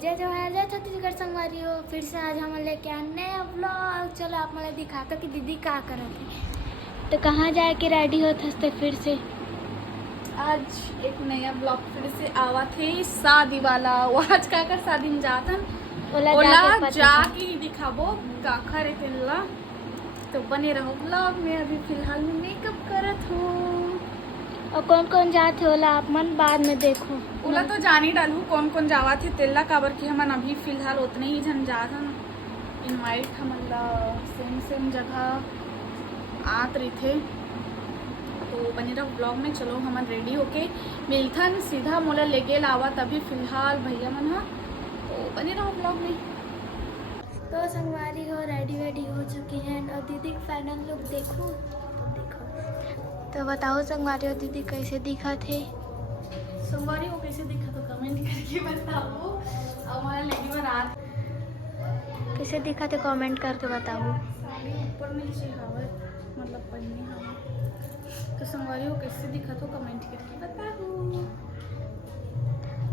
जय जवाहर जय छत्तीसगढ़ संगवारी हो। फिर से आज हम लेके आए नया व्लॉग। चलो आप मुझे दिखाते कि दीदी क्या कर रहे थे। तो कहाँ जाए के रेडी हो थे फिर से? आज एक नया ब्लॉग फिर से आवा थे शादी वाला। वो आज का कर शादी में जातन ओला जाके ही दिखाबो काखा रे तेला। तो बने रहो ब्लॉग में। अभी फिलहाल में मेकअप करत हूँ। और कौन कौन जाते होला आप मन बाद में देखो। ओला तो जान ही डालू कौन कौन जावा थे तेला काबर की हमन अभी फिलहाल उतने ही जन जात हन। इनवाइट हमन ला सेम जगह आत रही थे। तो बने रहो ब्लॉग में। चलो हमन रेडी होके मिलथन सीधा मोला लेके लावा तभी फिलहाल भैया मन हा। तो बने रहो ब्लॉग में। तो संगवारी हो रेडी हो चुकी हैं और दीदी का फाइनल लुक देखो। तो बताओ संगवारी हो दीदी कैसे दिखा थे? संगवारी हो कैसे दिखा तो कमेंट करके बताओ। हमारा लेडी बारात कैसे दिखा थे कमेंट करके बताओ। ऊपर में शेखावत मतलब पहने हम। तो संगवारी हो कैसे दिखा तो कमेंट करके बताओ।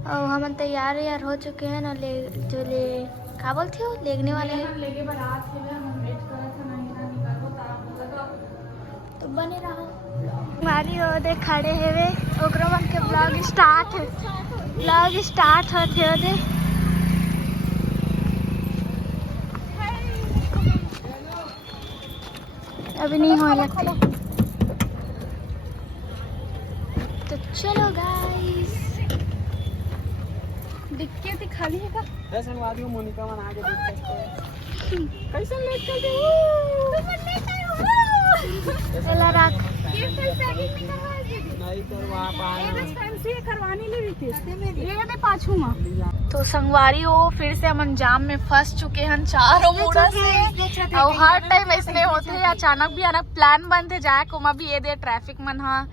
और हम तैयार हो चुके हैं ना। का बोलते हो लेगने वाले हैं। लेके बारात के लिए हम वेट कर रहे थे। नहीं निकालो तो आप लगा तो बने रहो। हमारी ओदे खड़े हेवे ओकरा मन के ब्लॉग स्टार्ट होते ओदे। अभी नहीं हो लगती। तो चलो गाइस दिक्कत ही खाली है का। संगवारी हो मोनिका मन आगे देख सकते हैं। कैसे लेट कर दे एला रख नहीं करवा पाए करवानी ले रही थी ये मैं पाछू में। तो संगवारी हो फिर से हम जाम में फंस चुके हैं चारों मुड़ा से। और हर टाइम ऐसे होते हैं अचानक भी अनक प्लान बनते जाए को भी ये दे ट्रैफिक मन हा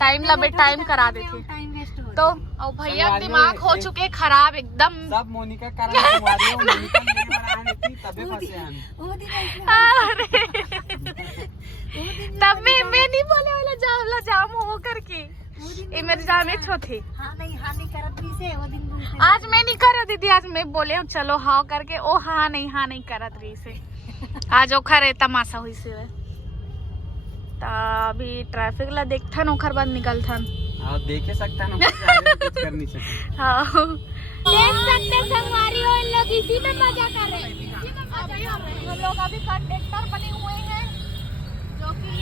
टाइम लबे टाइम करा देते। तो और भैया दिमाग हो चुके खराब एकदम। सब मोनिका करा संगवारी हो मोनिका नहीं बनाने थी तबे फंसे हम। तब मैं नहीं बोले वाला जाम हो करके ये मेरे जाम एक थे। हाँ नहीं करत रही से वो दिन आज मैं नहीं कर रही थी। आज मैं बोले हम चलो हाँ करके ओ हाँ नहीं करत रही से। आज ओखर है तमाशा हुई से। अभी ट्रैफिक ला देखथन ओखर बाद निकलथन। और देखे सकता ना कुछ कर नहीं सकते। हाँ देख सकते संगवारी हो इन लोग इसी में मजा कर रहे हैं। हम लोग अभी कंडक्टर बने हुए हैं जो कि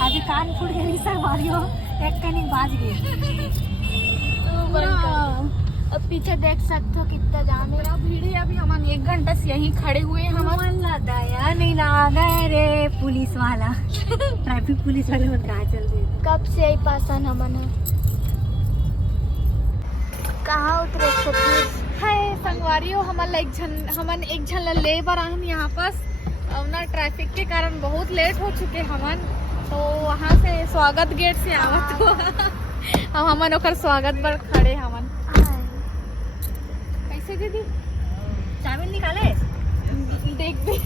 अभी कान फूट गई संगवारी हो एक कनी बाज गई। अब पीछे देख सकते हो कितना जाम है। भीड़ है। अभी हम 1 घंटा से यहीं खड़े हुए हैं। हम दया नहीं लगा रे पुलिस वाला ट्रैफिक पुलिस वाले मन कहाँ चल रही कब से आई पासन हमन कहाँ उतरे है संगवारी हो हमन एक झन ला ले बर आन यहाँ पास। अब ना ट्रैफिक के कारण बहुत लेट हो चुके हमन। तो वहाँ से स्वागत गेट से आवत हो। अब हमन ओकर स्वागत पर खड़े हमन। कैसे दीदी चावल निकाले देख भी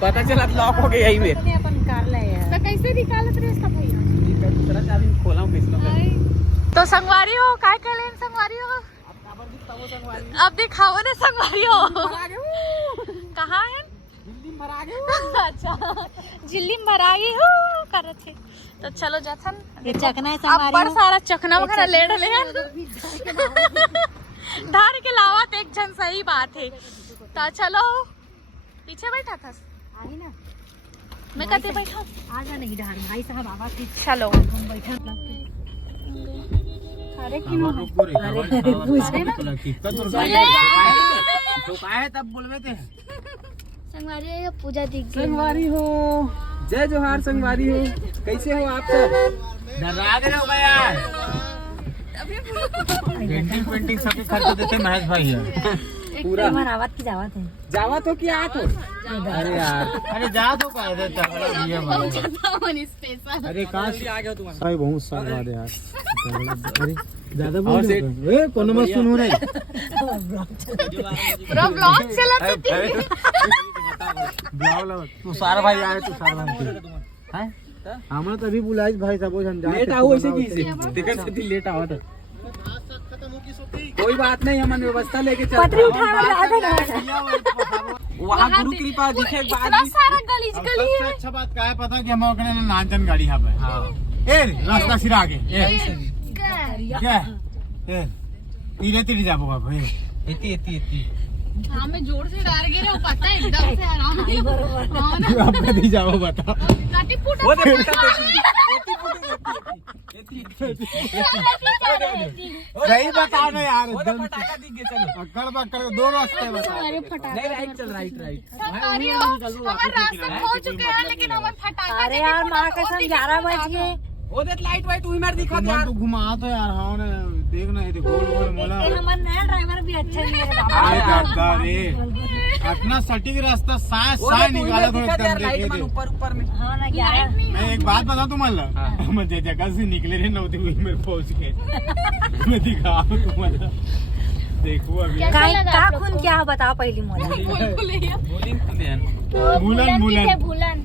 पता चला लॉक हो गया यही में। अपन कार ले यार तो कैसे निकालत रे सब भैया। दूसरा चाबी खोला हूं कैसे तो संगवारी हो काय करें संगवारी हो। अब दिखाओ ना संगवारी हो कहाँ है। अच्छा झिल्ली में भरा गई हो करत है। तो चलो जाथन ये चकना है संगवारी हो सारा चकना वगैरह ले डले हैं। धार के लावत एक जन सही बात है। तो चलो पीछे बैठा था आई ना मैं कहते बैठा आजा नहीं डार भाई साहब आवा थी। चलो हम बैठा अरे किनो है तब बोलवे थे। संगवारी पूजा दिख गई। संगवारी हो जय जोहार संगवारी हो कैसे हो आप सब? डराग रहे हो यार। पेंटिंग सबके खर्च देते महेश भाई है पूरा रावत की जावत है जावत हो कि आत हो। अरे यार अरे जा तो कह देता अरे कहाँ से आ गया तुम्हारा भाई बहुत साल बाद यार। अरे ज्यादा बोल ए कोनो मत सुन हो रही पूरा ब्लॉग चला ब्लॉग तू सारा भाई आए तू सारा भाई हैं हमरा तो अभी बुलाई भाई सब हम जा लेट आओ ऐसे की देखा से लेट आवत कोई बात नहीं, हम व्यवस्था लेके चल पटरी उठा वहाँ गुरु कृपा दिखे सारा गलीज गली सबसे अच्छा बात क्या है पता कि हम अपने नाचन गाड़ी यहाँ पे ए रास्ता सिरा आगे क्या तीरे तीरे जाबो बाबू इती हमें जोर से डाल गिरे वो पता है एकदम से आराम से बरोबर आप कभी जाओ बता काटी फुट वो देख सही बताओ ना यार वो तो फटाका दिख गया। चलो अक्कड़ बक्कड़ दो रास्ते बताओ नहीं राइट चल राइट सरकारी हो हमारे रास्ते खो चुके हैं लेकिन हमें फटाका अरे यार माँ कसम 11 बज गए। वो देख लाइट वाइट उही मार दिखा यार तू घुमा तो यार हाँ ने देखना ये गोल गोल मोला हमारा नया ड्राइवर भी अच्छा नहीं है बाबा। अरे दादा रे अपना सटीक रास्ता साय निकाला तो एकदम देखे थे ऊपर ऊपर में। हाँ ना 11 मैं एक बात बताऊं तुम्हाला मैं जे जगह से निकले रे नौती हुई में पहुंच गए मैं दिखा तुम्हाला देखो अभी का खून क्या है बताओ पहली मोला। भूलन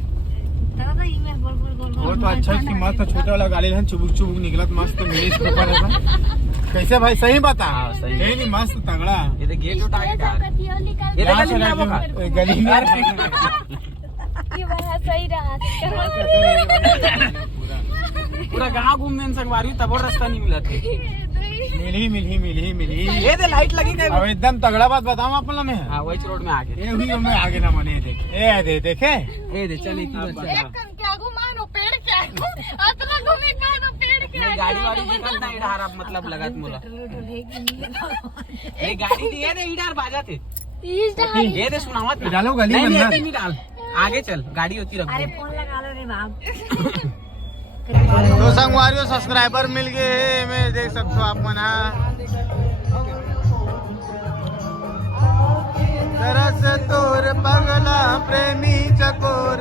तारा तो ये में गोल गोल गोल वो तो अच्छा कि मस्त छोटा वाला गाड़ी है चुबुक चुबुक निकलत मस्त मिले ऊपर ऐसा कैसे भाई सही बता सही। नहीं मस्त तगड़ा ये तो गेट उठा के डाल ये यहाँ देखा से नहीं जाके गली में ये वाला सही रहा पूरा गांव घूमने संगवारी तब और रास्ता नहीं मिला थे। मिली ये दे लाइट लगी गई अब एकदम तगड़ा बात बताऊं अपना में हां वही रोड में आगे ये हुई मैं आगे ना मने देख ए देखे ए दे चल एक क्या घुमानो पेड़ क्या अतना घूमे का तो पेड़ क्या गाड़ी वाड़ी निकलता है इधर अब मतलब लगात मोला ये गाड़ी दिए दे इधर बाजा थे ये दे सुनावत ना डालो गली में नहीं नहीं डाल आगे चल गाड़ी होती रख अरे दे। फोन लगा लो रे बाप। तो संगवारियों सब्सक्राइबर मिल गए मैं देख सकते हो आप मना तरस तोर पगला प्रेमी चकोर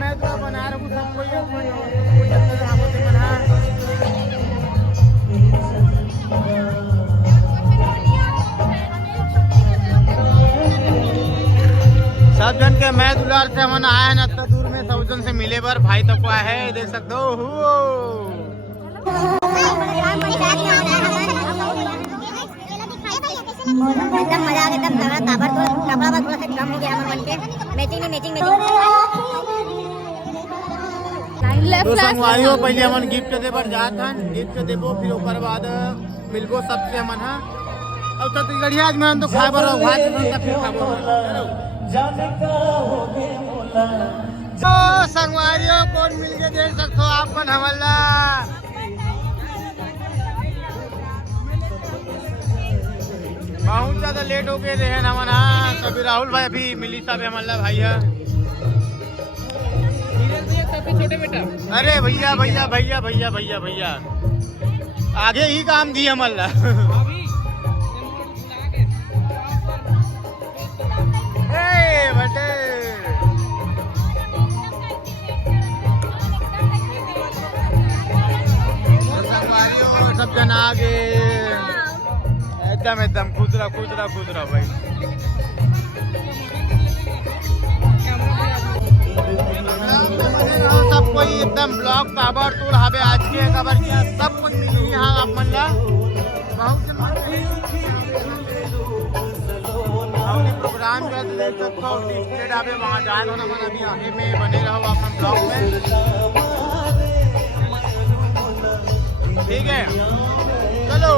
मैं तो बना रहा हूँ सबको सब जन के मैं दुलार से मन आया है ना तो दूर में सब जन से मिले बार भाई तक आया है देख सकते हो एकदम मजा आ गया एकदम तगड़ा ताबड़ तो कपड़ा बस थोड़ा सा कम हो गया हमारे मन के मैचिंग तो संगवारियों पहले हमन गिफ्ट दे पर जात हन गिफ्ट देबो फिर ओकर बाद मिलबो सबसे हमन हा अब तक गड़िया आज मैं तो खाए बर भात में फिर खाबो तो संगवारियों कौन मिल के देख सकते हो आपन हवल्ला बहुत ज्यादा लेट हो गए रहे ना मना कभी राहुल भाई अभी मिली साहब हमारा भाई है छोटे बेटा अरे भैया भैया भैया भैया भैया भैया आगे ही काम दी हमारा सब जन आगे एकदम खुश रहा भाई सब कोई एकदम ब्लॉग काबर तोड़ हवे आज के खबर किया सब कुछ मिली यहाँ आप मन ला बहुत प्रोग्राम जो आवे वहाँ जाए होना मन अभी आगे में बने रहो अपन ब्लॉग में ठीक है चलो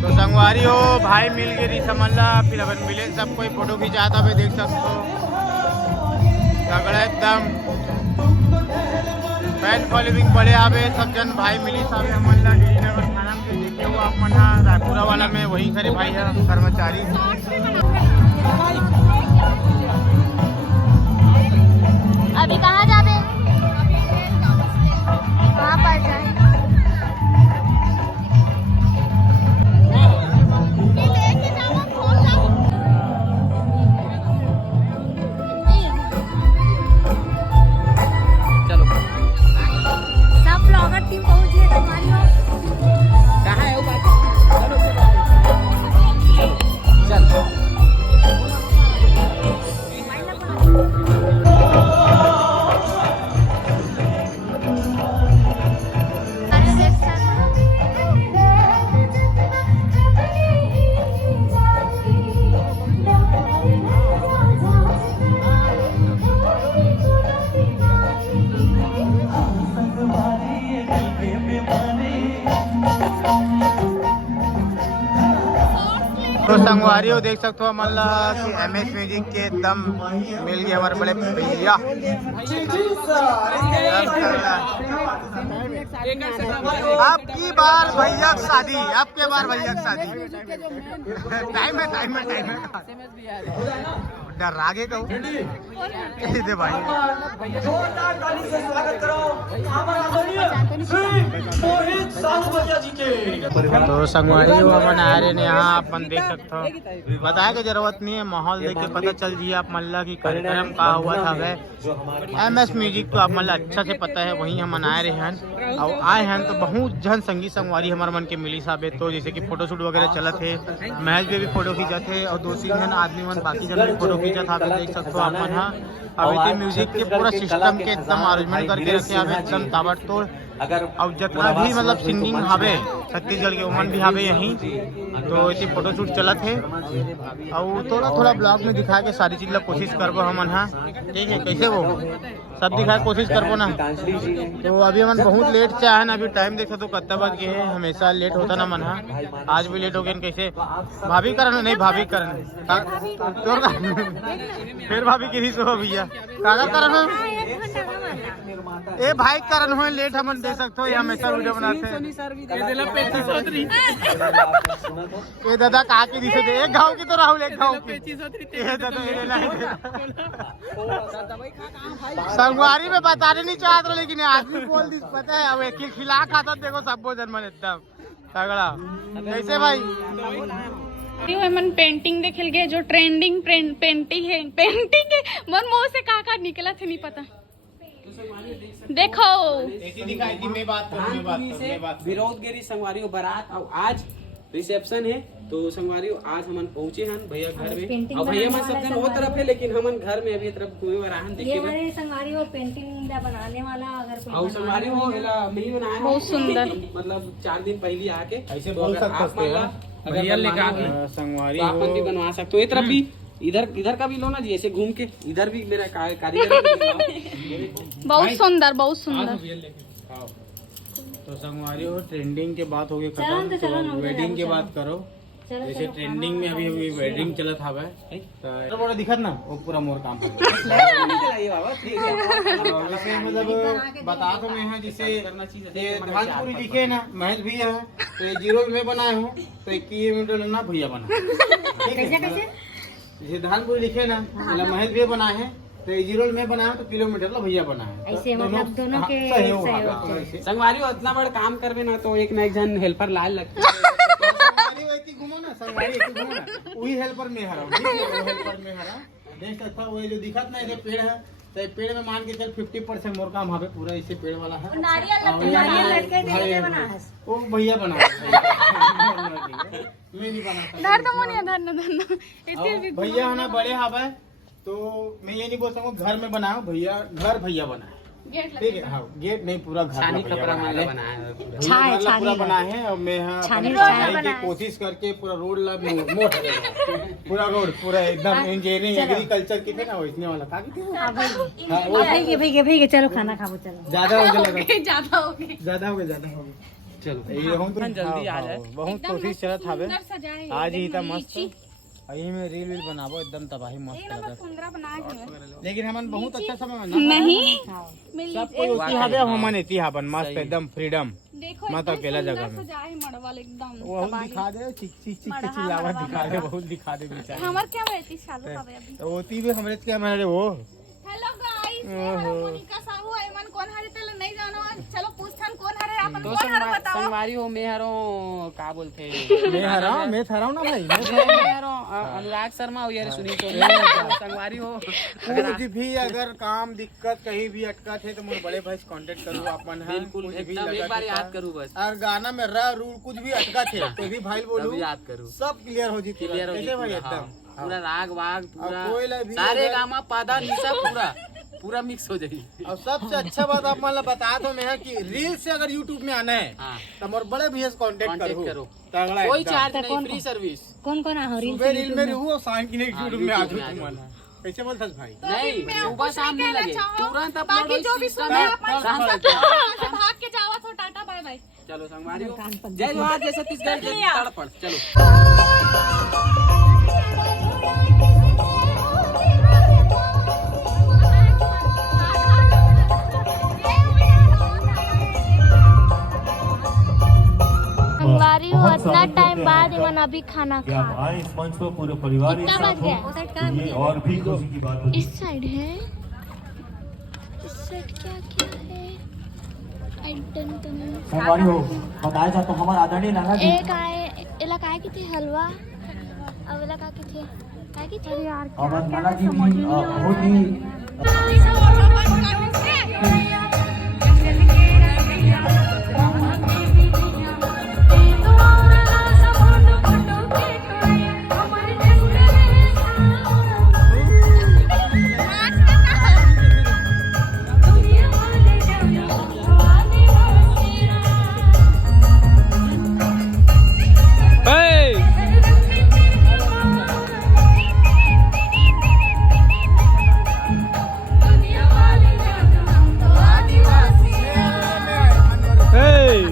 तो संगवारी हो भाई मिल गई समझला फिर अपन मिले सब कोई फोटो खिंचाता हुए देख सकते हो तगड़ा एकदम फैन फॉलोइंग बड़े आवे सब जन भाई मिली सब हमला नगर थाना में देखे हो आप मना रायपुरा वाला में वही करे भाई है कर्मचारी अभी कहाँ जाबे कहाँ पर जाए सब ब्लॉगर टीम पहुंच गई तुम्हारी हो कहाँ है वो बात चल तो संगवारी हो देख सकते हो मतलब कि MS म्यूजिक के एकदम मिल गए हमारे बड़े भैया। आपकी बार भैया शादी, आपके बार भैया शादी। टाइम है डर आगे कहूँ दे भाई। तो संगवारी अपन आ रहे हैं यहाँ, अपन देख सकते हो। बताया की जरूरत नहीं है, माहौल देख के पता चल जी आप मल्ला की कार्यक्रम का हुआ था वह MS म्यूजिक तो आप मल्ला अच्छा से पता है, वहीं हम मना रहे हैं और आए हैं। तो बहुत जन संगीत संगवारी हमारे मन के मिली साहब। तो जैसे कि फोटो शूट वगैरह चला थे, महज में भी फोटो खींचा थे और 2-3 जन आदमी मन बाकी जन भी फोटो खींचा था। देख सकते हो अपन। हाँ अभी म्यूजिक के पूरा सिस्टम के एकदम अरेंजमेंट करके रखे हैं एकदम ताबड़तोड़। और जितना भी मतलब सिंगिंग हवे छत्तीसगढ़ के उमन भी हवे यहीं, तो ऐसे फोटो शूट चला थे और थोड़ा ब्लॉग में दिखा के सारी चीज ला कोशिश करबो हमन। हाँ ठीक है, कैसे वो सब दिखा कोशिश करबो ना। तो अभी हमन बहुत लेट से आए ना, अभी टाइम देखो तो कितना बज गए हैं, हमेशा लेट होता ना मन। हाँ आज भी लेट हो गए। कैसे भाभी करन नहीं, भाभी करन फिर भाभी किसी से हो भैया काका करन ए भाई करन हो लेट हमन देख सकते हो। ये हमेशा वीडियो बनाते हैं। ये दादा कहा की दिखे थे, एक गाँव की तो राहुल एक गाँव की संगवारी में बता रहे नहीं चाहते, लेकिन आदमी बोल दी पता है। अब एक ही खिला खाता देखो सब भोजन मन एकदम तगड़ा। कैसे भाई मन पेंटिंग देखे गए जो ट्रेंडिंग पेंटिंग है मन मुंह से कहा निकला थे नहीं पता। देखो विरोधगिरी संगवारी बारात और आज रिसेप्शन है। तो संगवारी आज हम पहुंचे हैं भैया घर में और भैया सब जन वो तरफ है, लेकिन हम घर में अभी तरफ घूमे वाला देखिए संगवारी हो पेंटिंग बनाने वाला अगर और संगवारी हो मिली बनाया बहुत सुंदर। मतलब 4 दिन पहले आके ऐसे बोल सकते हैं भैया लेकर संगवारी अपन भी बनवा सकते हो। ये तरफ भी इधर का भी लो ना जी, ऐसे घूम के इधर भी मेरा कारीगर बहुत सुंदर बहुत सुंदर। तो संगवारी हो ट्रेंडिंग के बात हो गई खत्म, तो वेडिंग के बात करो। जैसे ट्रेंडिंग में अभी वेडिंग चला था भाई, तो बड़ा दिखत ना वो पूरा मोर काम जैसे मतलब बता तो मैं है जैसे ये धानपुरी लिखे ना महज भैया है, तो ये 0 में बनाए हो तो 21 मिनट ना भैया बना। ठीक है, जैसे धानपुरी लिखे ना महज भैया बनाए हैं, तो 0 में बनाया तो किलोमीटर ला भैया बना है। ऐसे मतलब दोनों के सहयोग। संगवारी हो इतना बड़ा काम करवे ना तो एक ना एक जन हेल्पर लाल लगता घूमो ना संगवारी घूमो ना, वही हेल्पर में हरा हेल्पर में हरा देख सकता वो जो दिखत ना ये पेड़ है, तो पेड़ में मान के चल 50% मोर काम हवे पूरा इसे पेड़ वाला है। नारियल लटके देके बना है वो भैया बना मैं नहीं बना भैया है ना बड़े हवे। तो मैं ये नहीं बोल सकूँ घर में बनाओ भैया, घर भैया बनाए ठीक है। हाँ गेट नहीं पूरा घर पूरा बना है। और मैं की कोशिश करके पूरा रोड ला पूरा रोड पूरा एकदम इंजीनियरिंग एग्रीकल्चर की थे ना वैसने वाला भाई चलो खाना खाओ चलो। ज्यादा हो गया ज्यादा हो गए चलो ये हम तो जल्दी आ जाए। बहुत कोशिश चलत हवे सजाए आज ही था मस्त यही में रील बनाबो एकदम तबाही मस्त लगा। लेकिन हमन बहुत अच्छा समय में नहीं सब कोई उसी हवे हमन एती हवन मस्त एकदम फ्रीडम मत अकेला जगह में बहुत दिखा दे चिक चिल्लावा दिखा दे बहुत दिखा दे बेचारे। हमार क्या रहती चालू हवे अभी। तो ओती भी हमरे के हमारे वो हेलो गाइस मोनिका साहू एमन कौन हरे तेल नहीं जानो। चलो पूछथन कौन हरे अपन तो कौन हरे बताओ। संगवारी हो मैं हरो का बोलते मैं थराऊ ना भाई अनुराग शर्मा हो यार सुनील चौधरी संगवारी हो। कुछ भी अगर काम दिक्कत कहीं भी अटका थे तो मोर बड़े भाई से कांटेक्ट करो अपन। बिल्कुल एकदम एक बार याद करूँ बस। और गाना में र रूल कुछ भी अटका थे तो भी भाई बोलू याद करूँ सब क्लियर हो जी क्लियर हो भाई एकदम पूरा राग वाग पूरा कोई ला भी सारे गामा पादा निशा पूरा मिक्स हो जाएगी। और सबसे अच्छा बात आप मतलब बता दो मैं कि रील से अगर यूट्यूब में आना है तो मोर बड़े भैया से कांटेक्ट करो। कोई चार्ज नहीं, फ्री सर्विस। कौन आ रील में रहू और शाम की नहीं यूट्यूब में आ जाओ। कैसे बोलता भाई नहीं सुबह शाम नहीं लगे तुरंत अपलोड बाकी जो भी सुना भाग के जावा तो टाटा बाय बाय। चलो संगवारियों, जय जवाहर जय छत्तीसगढ़ जय तड़पड़। चलो संगवारी हो इतना टाइम बाद मन अभी खाना खा आए इस मंच पर पूरे परिवार एक कितना साथ बज हो, गया? तो ये और भी खुशी की बात होगी। इस साइड है, इस साइड क्या क्या है? I don't know। संगवारी हो बताया जाता तो हमारा आदरणीय नाना जी एक आए इला काय की थी हलवा, अब इला काय की थी, काय की थी यार हमारे नाना जी भी बहुत ही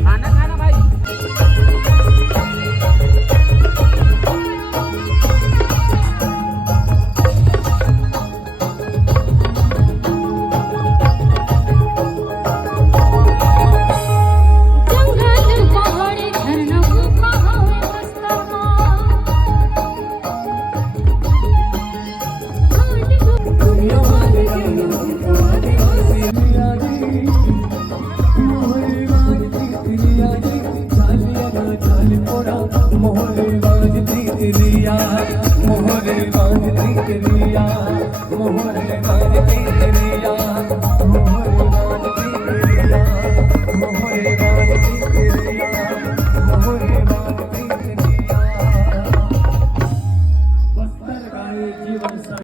खाना खाना भाई। मोहल्ले वाली तेरिया मोहल्ले